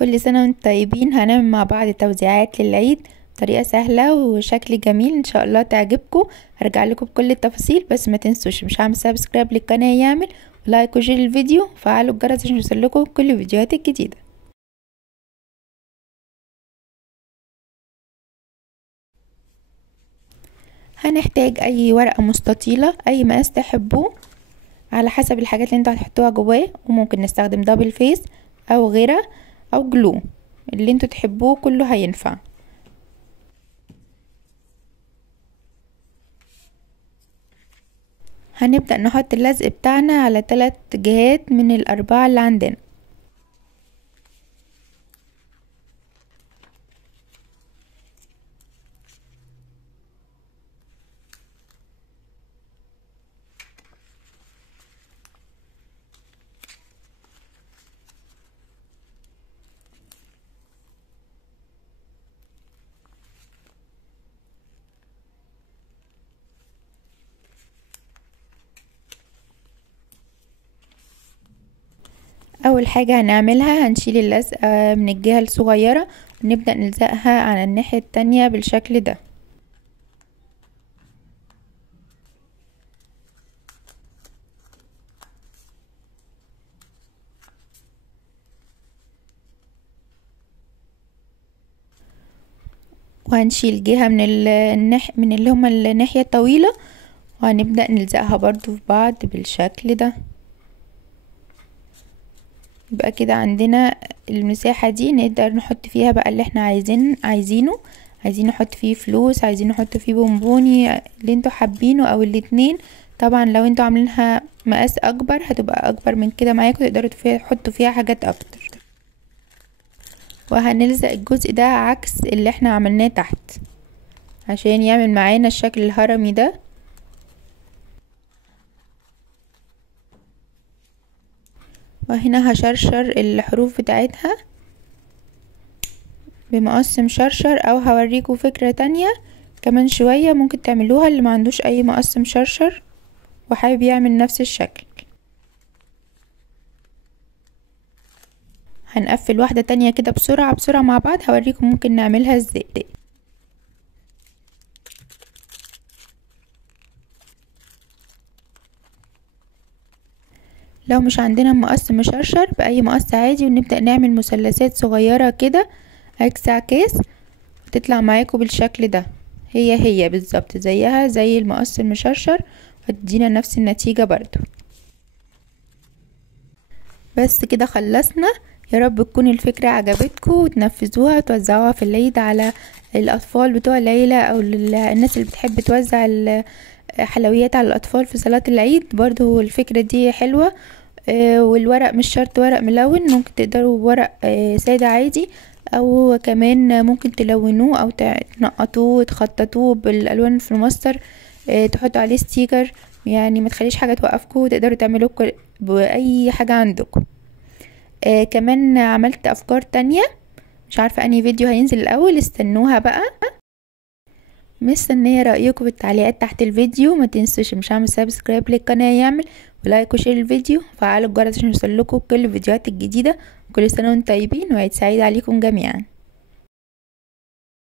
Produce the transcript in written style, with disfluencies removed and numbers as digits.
كل سنة وانتم طيبين. هنعمل مع بعض توزيعات للعيد بطريقة سهلة وشكل جميل ان شاء الله تعجبكم. هرجع لكم بكل التفاصيل، بس ما تنسوش مش هعمل سبسكرايب للقناة يعمل ولايك وشير الفيديو وفعلوا الجرس عشان يوصلكم كل الفيديوهات الجديدة. هنحتاج اي ورقة مستطيلة اي مقاس تحبوه على حسب الحاجات اللي انتوا هتحطوها جواه، وممكن نستخدم دبل فيس او غيره او جلو اللي انتوا تحبوه كله هينفع. هنبدأ نحط اللزق بتاعنا على 3 جهات من الأربعة اللي عندنا. اول حاجة هنعملها هنشيل اللزقة من الجهة الصغيرة ونبدأ نلزقها على الناحية التانية بالشكل ده. وهنشيل جهة من من اللي هما الناحية الطويلة وهنبدأ نلزقها برضو في بعض بالشكل ده. يبقى كده عندنا المساحة دي نقدر نحط فيها بقى اللي احنا عايزينه. عايزين نحط فيه فلوس، عايزين نحط فيه بونبوني، اللي انتوا حابينه او الاتنين. طبعا لو انتوا عاملينها مقاس اكبر هتبقى اكبر من كده معاكم، تقدروا تحطوا فيها حاجات اكتر. وهنلزق الجزء ده عكس اللي احنا عملناه تحت عشان يعمل معانا الشكل الهرمي ده. وهنا هشرشر الحروف بتاعتها بمقص مشرشر، او هوريكم فكرة تانية كمان شوية ممكن تعملوها اللي ما عندوش اي مقص مشرشر وحابب يعمل نفس الشكل. هنقفل واحدة تانية كده بسرعة مع بعض، هوريكم ممكن نعملها ازاي. لو مش عندنا مقص مشرشر بأي مقص عادي، ونبدأ نعمل مثلثات صغيرة كده عكس عكاس تطلع معاكم بالشكل ده. هي بالظبط زيها زي المقص المشرشر، هتدينا نفس النتيجة برضو. بس كده خلصنا. يا رب تكون الفكرة عجبتكم وتنفذوها وتوزعوها في العيد على الأطفال بتوع العيلة أو الناس اللي بتحب توزع الحلويات على الأطفال في صلاة العيد. برضو الفكرة دي حلوة. والورق مش شرط ورق ملون، ممكن تقدروا ورق سادة عادي، او كمان ممكن تلونوه او تنقطوه وتخططوه بالالوان الفلوماستر، تحطوا عليه ستيكر. يعني ما تخليش حاجه توقفكم، وتقدروا تعملوا باي حاجه عندكم. كمان عملت افكار تانية، مش عارفه انهي فيديو هينزل الاول، استنوها بقى. مستنيه رايكم بالتعليقات تحت الفيديو. ما تنسوش مش هعمل سبسكرايب للقناه يعمل ولايك وشير الفيديو وفعلوا الجرس عشان يوصلكم كل الفيديوهات الجديده. وكل سنه وانتم طيبين وعيد سعيد عليكم جميعا.